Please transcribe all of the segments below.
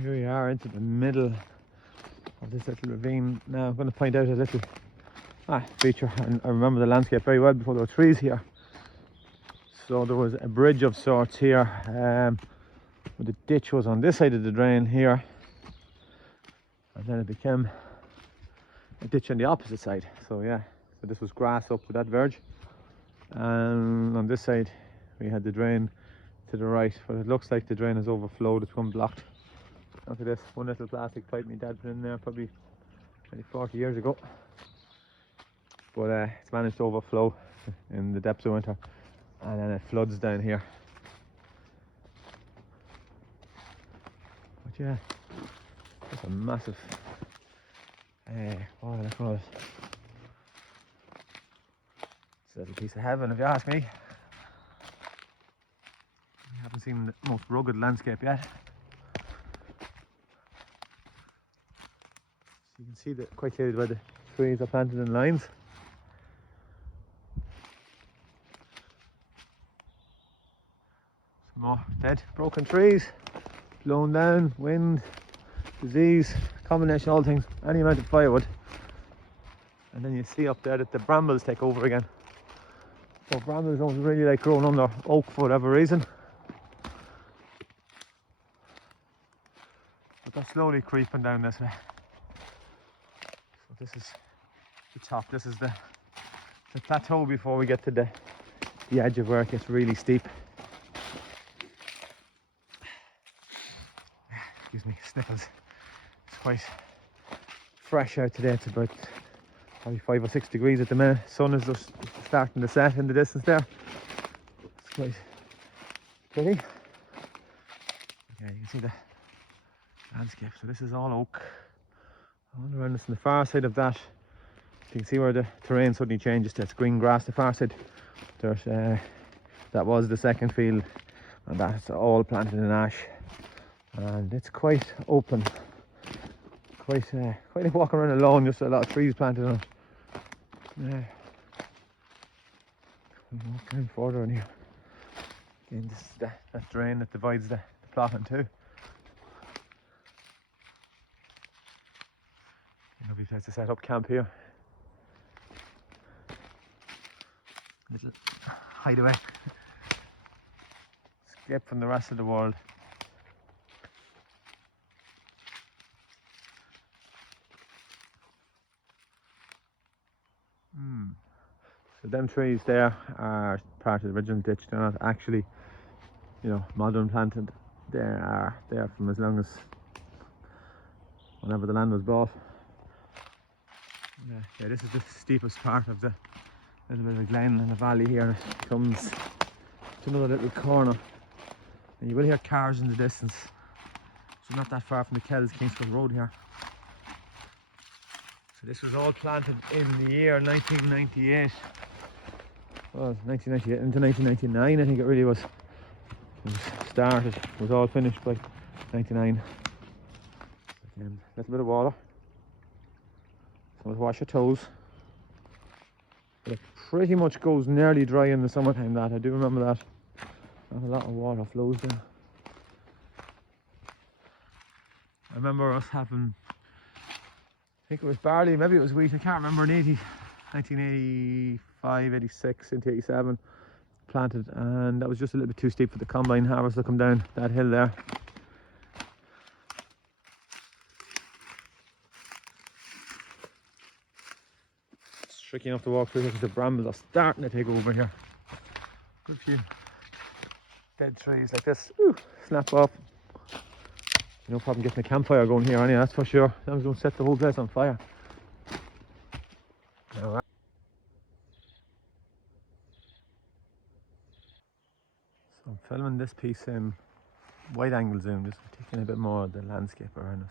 Here we are into the middle of this little ravine. Now I'm going to point out a little feature, and I remember the landscape very well before there were trees here. So there was a bridge of sorts here, where the ditch was on this side of the drain here, and then it became a ditch on the opposite side. So yeah, so this was grass up to that verge, and on this side we had the drain to the right, but it looks like the drain has overflowed. It's become blocked. Look at this, one little plastic pipe my dad put in there probably 40 years ago, but it's managed to overflow in the depths of winter, and then it floods down here. But yeah, it's a massive what do I call it? It's a little piece of heaven if you ask me. We haven't seen the most rugged landscape yet. So you can see that quite clearly where the trees are planted in lines. Some more dead, broken trees, blown down, wind, disease, combination of all things, any amount of firewood. And then you see up there that the brambles take over again. So brambles don't really like growing under oak for whatever reason. But they're slowly creeping down this way. So this is the top, this is the plateau before we get to the edge of where it gets really steep. Excuse me, sniffles. It's quite fresh out today. It's about probably 5 or 6 degrees at the minute. Sun is just starting to set in the distance there. It's quite pretty. Yeah, you can see the landscape. So this is all oak. All around us on the far side of that, you can see where the terrain suddenly changes to it's green grass. The far side, there's that was the second field, and that's all planted in ash. And it's quite open, quite like walking around a lawn, just a lot of trees planted on it. Yeah. We walk down further in here. Again, this is that drain that divides the plot in two. A lovely place to set up camp here. Little hideaway. Escape from the rest of the world. So them trees there are part of the original ditch. They're not actually, modern planted. They are there from as long as whenever the land was bought. Yeah, this is the steepest part of the little bit of a glen and a valley here. It comes to another little corner, and you will hear cars in the distance. So not that far from the Kells Kingsford Road here. So this was all planted in the year 1998. Well, 1998 into 1999, I think it really was. It was started, it was all finished by 99. A little bit of water. So wash your toes. But it pretty much goes nearly dry in the summertime, that I do remember that. Not a lot of water flows there. I remember us having, I think it was barley, maybe it was wheat, I can't remember, in 1985, 86 into 87 planted, and that was just a little bit too steep for the combine harvest to come down that hill there. It's tricky enough to walk through because the brambles are starting to take over here. Good few dead trees like this. Ooh, snap off. No problem getting a campfire going here anyway, that's for sure. I was going to set the whole place on fire. Alright. So I'm filming this piece in wide angle zoom, just taking a bit more of the landscape around us.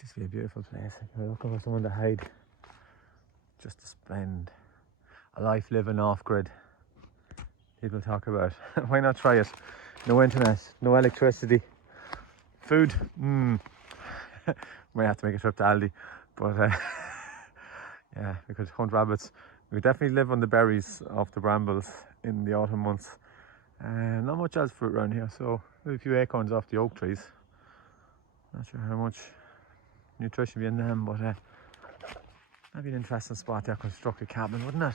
This would be a beautiful place. I'm looking for someone to hide, just to spend a life living off grid. People talk about why not try it? No internet, no electricity, food. Might have to make a trip to Aldi, but yeah, we could hunt rabbits, We definitely live on the berries of the brambles in the autumn months. Not much else fruit around here, so maybe a few acorns off the oak trees. Not sure how much nutrition be in them, but that'd be an interesting spot there. Construct a cabin, wouldn't it?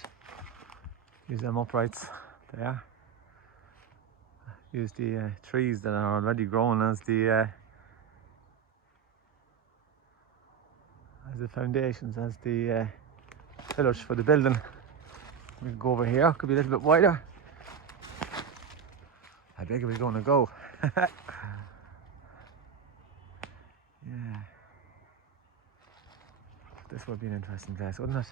Use them uprights there. Use the trees that are already growing as the foundations, as the pillars for the building. We can go over here. Could be a little bit wider. How big are we going to go? Yeah. This would be an interesting place, wouldn't it?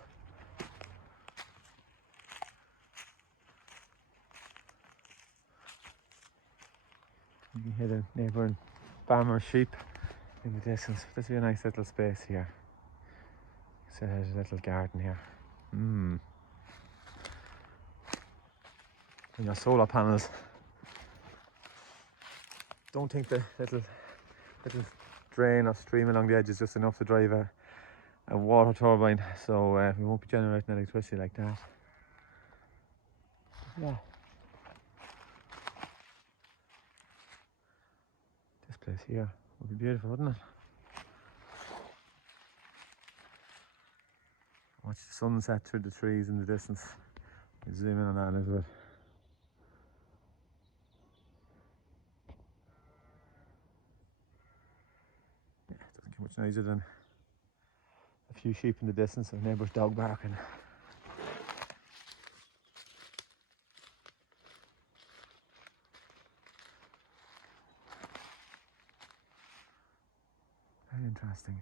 You can hear the neighbouring farmer's sheep in the distance. This would be a nice little space here. So there's a little garden here. And your solar panels. Don't think the little drain or stream along the edge is just enough to drive a water turbine, so we won't be generating electricity like that. Yeah. This place here would be beautiful, wouldn't it? Watch the sunset through the trees in the distance. We'll zoom in on that a little bit. Yeah, it doesn't get much noisier than a few sheep in the distance, a neighbour's dog barking. Very interesting.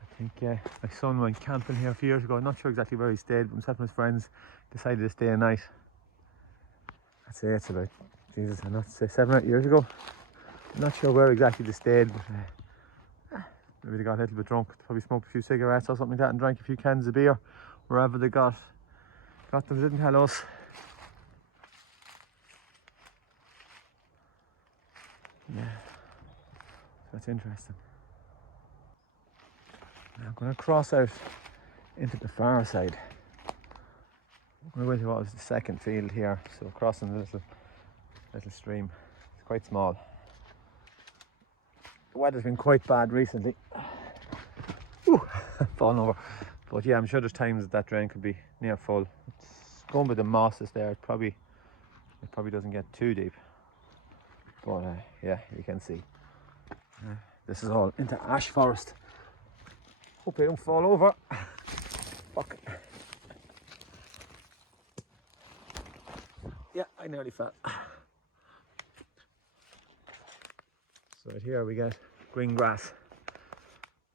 I think my son went camping here a few years ago. I'm not sure exactly where he stayed, but himself and his friends decided to stay a night. I'd say it's about, Jesus, I'm not say 7 or 8 years ago. I'm not sure where exactly they stayed, but maybe they got a little bit drunk. Probably smoked a few cigarettes or something like that and drank a few cans of beer wherever they got them. They didn't tell us. Yeah, that's interesting. Now I'm going to cross out into the far side. We're going to what was the second field here, so crossing the little stream. It's quite small. The weather's been quite bad recently. Ooh, falling over. But yeah, I'm sure there's times that drain could be near full. It's going with the mosses there. It probably doesn't get too deep. But yeah, you can see. This is all into ash forest. Hope I don't fall over. Fuck. Yeah, I nearly fell. So right here we get green grass.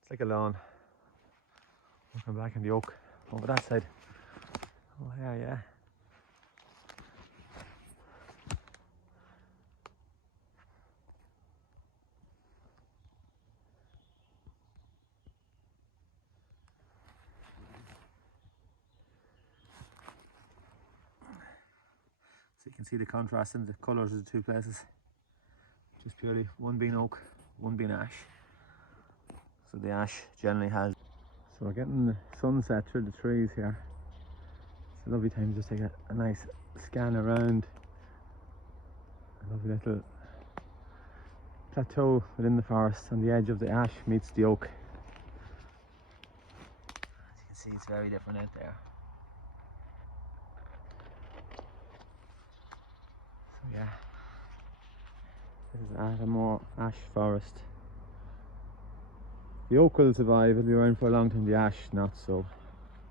It's like a lawn. We'll come back in the oak over that side. Oh yeah. So you can see the contrast in the colours of the two places. Just purely one being oak, one being ash. So the ash generally has. So we're getting the sunset through the trees here. It's a lovely time to just take a nice scan around. A lovely little plateau within the forest, and the edge of the ash meets the oak. As you can see, it's very different out there. So yeah, this is Aghamore ash forest. The oak will survive, it'll be around for a long time, the ash not so.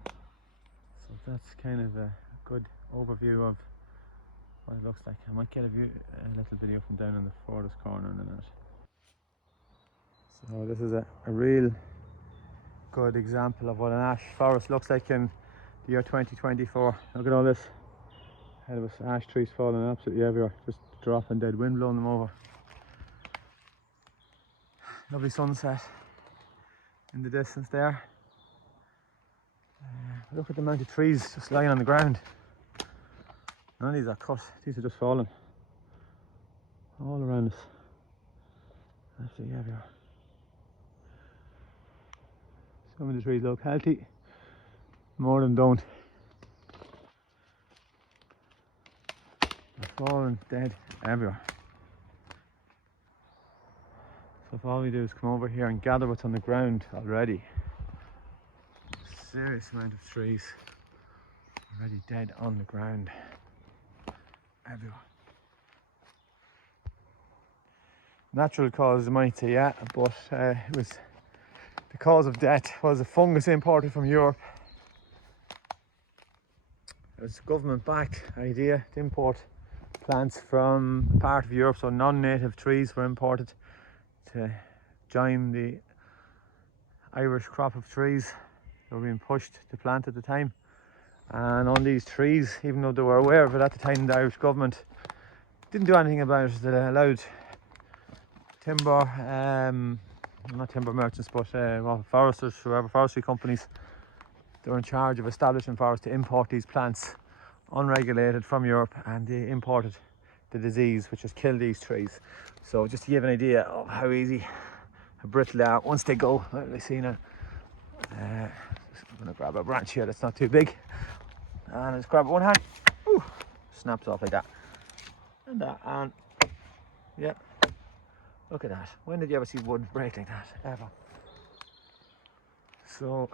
So that's kind of a good overview of what it looks like. I might get a little video from down in the furthest corner in a minute. So this is a real good example of what an ash forest looks like in the year 2024. Look at all this ahead of us, ash trees falling absolutely everywhere, just dropping dead, wind blowing them over. Lovely sunset in the distance there. Look at the amount of trees just lying on the ground. None of these are cut, these are just falling all around us. Absolutely everywhere. Some of the trees look healthy, more of them don't. They're falling dead everywhere. So if all we do is come over here and gather what's on the ground already, serious amount of trees already dead on the ground everywhere. Natural cause, you might say, yeah, but it was the cause of death was a fungus imported from Europe. It was a government-backed idea to import plants from a part of Europe, so non-native trees were imported to join the Irish crop of trees that were being pushed to plant at the time. And on these trees, even though they were aware of it at the time, the Irish government didn't do anything about it. They allowed timber, not timber merchants, but foresters, whoever, forestry companies, they were in charge of establishing forests to import these plants unregulated from Europe, and they imported the disease which has killed these trees. So just to give an idea of how easy, how brittle they are once they go. What do we see now? I'm going to grab a branch here that's not too big, and just grab it one hand. Ooh, snaps off like that, and that, and yeah, look at that. When did you ever see wood break like that? Ever. So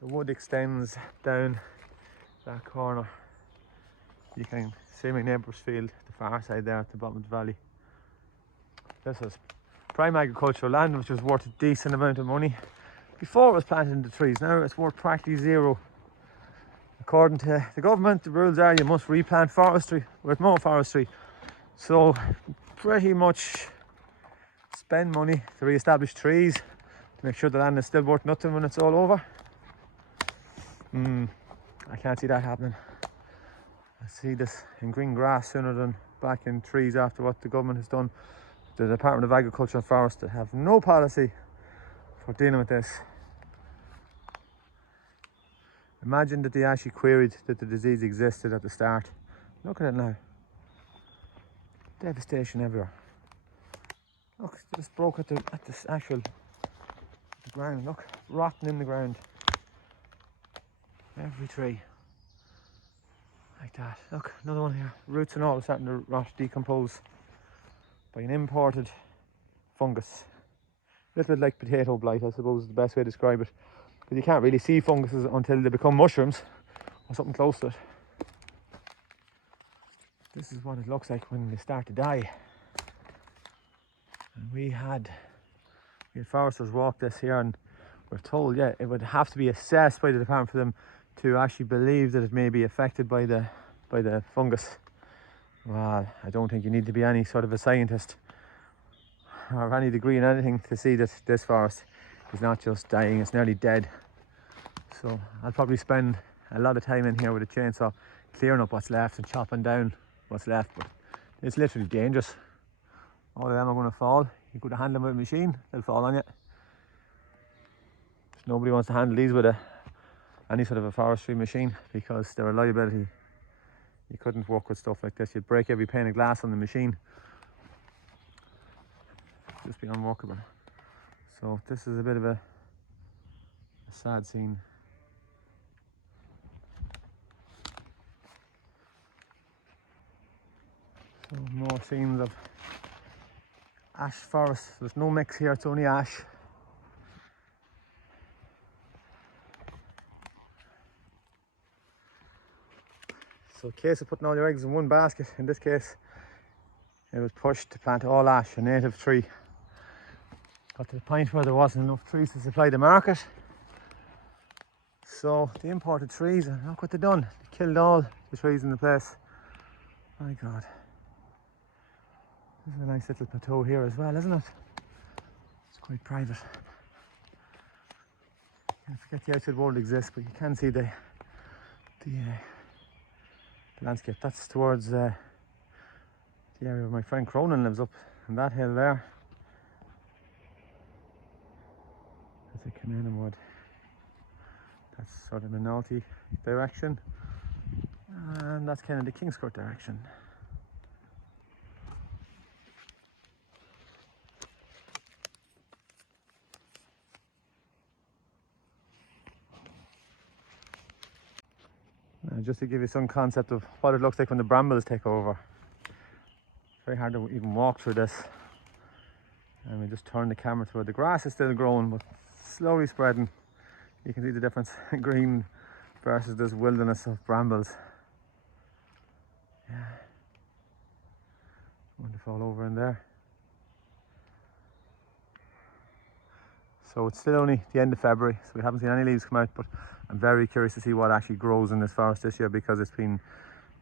the wood extends down that corner. You can see my neighbour's field, the far side there at the bottom of the valley. This is prime agricultural land which was worth a decent amount of money before it was planted into trees. Now it's worth practically zero. According to the government, the rules are you must replant forestry with more forestry. So pretty much spend money to re-establish trees to make sure the land is still worth nothing when it's all over. I can't see that happening. I see this in green grass sooner than back in trees after what the government has done. The Department of Agriculture and Forestry have no policy for dealing with this. Imagine that they actually queried that the disease existed at the start. Look at it now. Devastation everywhere. Look, it just broke at the actual ground. Look, rotten in the ground. Every tree. Like that. Look, another one here. Roots and all starting to rot, decompose by an imported fungus. A little bit like potato blight, I suppose is the best way to describe it. Because you can't really see funguses until they become mushrooms or something close to it. This is what it looks like when they start to die. And we had foresters walk this here, and we're told, yeah, it would have to be assessed by the department for them to actually believe that it may be affected by the fungus. Well, I don't think you need to be any sort of a scientist or any degree in anything to see that this forest is not just dying, it's nearly dead. So I'll probably spend a lot of time in here with a chainsaw clearing up what's left and chopping down what's left, but it's literally dangerous. All of them are going to fall. You could handle them with a machine, they'll fall on you. Nobody wants to handle these with any sort of a forestry machine because they're a liability. You couldn't work with stuff like this. You'd break every pane of glass on the machine. It'd just be unworkable. So this is a bit of a sad scene. So more scenes of ash forest. There's no mix here, it's only ash. So, in case of putting all your eggs in one basket, in this case, it was pushed to plant all ash, a native tree. Got to the point where there wasn't enough trees to supply the market. So, the imported trees, and look what they've done. They killed all the trees in the place. My God. This is a nice little plateau here as well, isn't it? It's quite private. I forget the outside world exists, but you can see the landscape. That's towards the area where my friend Cronin lives, up on that hill there. That's a Canaan wood. That's sort of the Naughty direction, and that's kind of the Kingscourt direction. Just to give you some concept of what it looks like when the brambles take over. It's very hard to even walk through this. And we just turn the camera through it. The grass is still growing, but slowly spreading. You can see the difference in green versus this wilderness of brambles. Yeah. One to fall over in there. So it's still only the end of February, so we haven't seen any leaves come out, but I'm very curious to see what actually grows in this forest this year, because it's been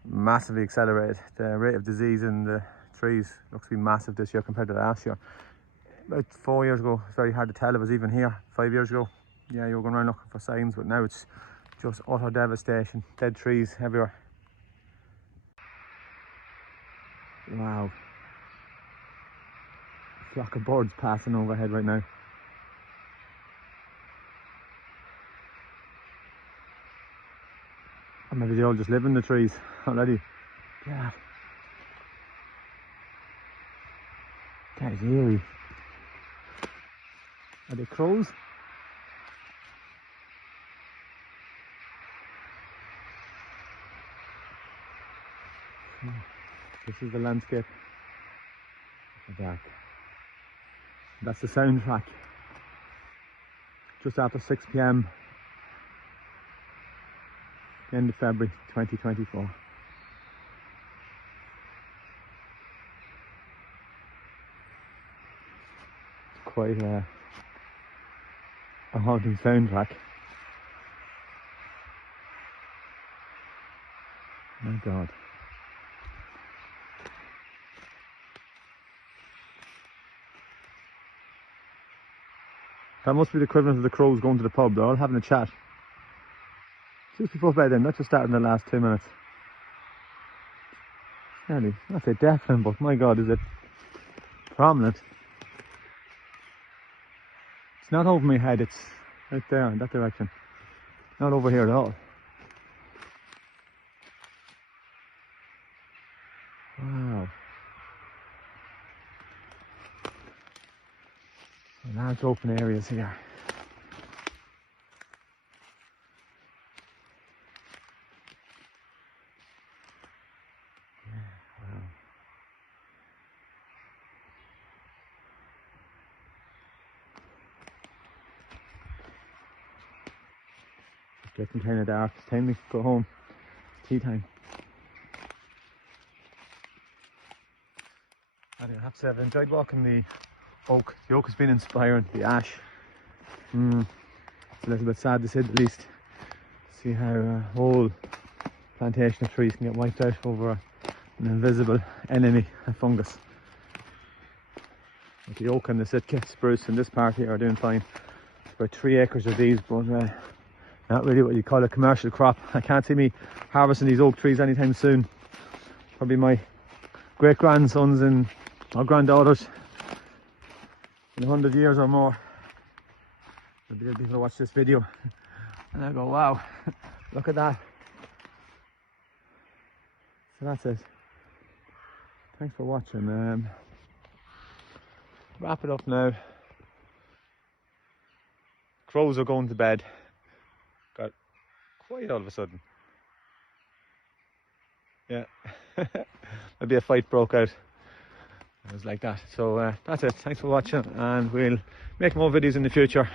massively accelerated. The rate of disease in the trees looks to be massive this year compared to last year. About 4 years ago, it's very hard to tell if it was even here. 5 years ago, yeah, you were going around looking for signs, but now it's just utter devastation. Dead trees everywhere. Wow. A flock of birds passing overhead right now. Or maybe they all just live in the trees already. Yeah. That is eerie. Are they crows? This is the landscape at the back. That's the soundtrack. Just after 6 p.m. end of February 2024. Quite a haunting soundtrack. My God. That must be the equivalent of the crows going to the pub. They're all having a chat. Just before bed then, not just starting the last 2 minutes. Really, I say deafening, but my God, is it prominent. It's not over my head, it's right there in that direction. Not over here at all. Wow. Large open areas here. It's getting kind of dark. It's time to go home. Tea time. I have to say I've enjoyed walking the oak. The oak has been inspiring. The ash. It's a little bit sad to say the least. See how a whole plantation of trees can get wiped out over an invisible enemy, a fungus. But the oak and the Sitka spruce in this part here are doing fine. It's about 3 acres of these, but not really what you call a commercial crop. I can't see me harvesting these oak trees anytime soon. Probably my great grandsons and or granddaughters in 100 years or more. Maybe they'll be able to watch this video and I'll go, wow, look at that. So that's it. Thanks for watching. Wrap it up now. Crows are going to bed. Got quiet all of a sudden. Yeah. Maybe a fight broke out. It was like that. So that's it. Thanks for watching, and we'll make more videos in the future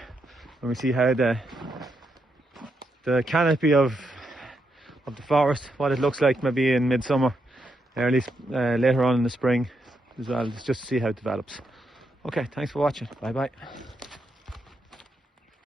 when we see how the canopy of the forest, what it looks like maybe in midsummer, or at least later on in the spring as well, just to see how it develops. Okay, thanks for watching. Bye bye.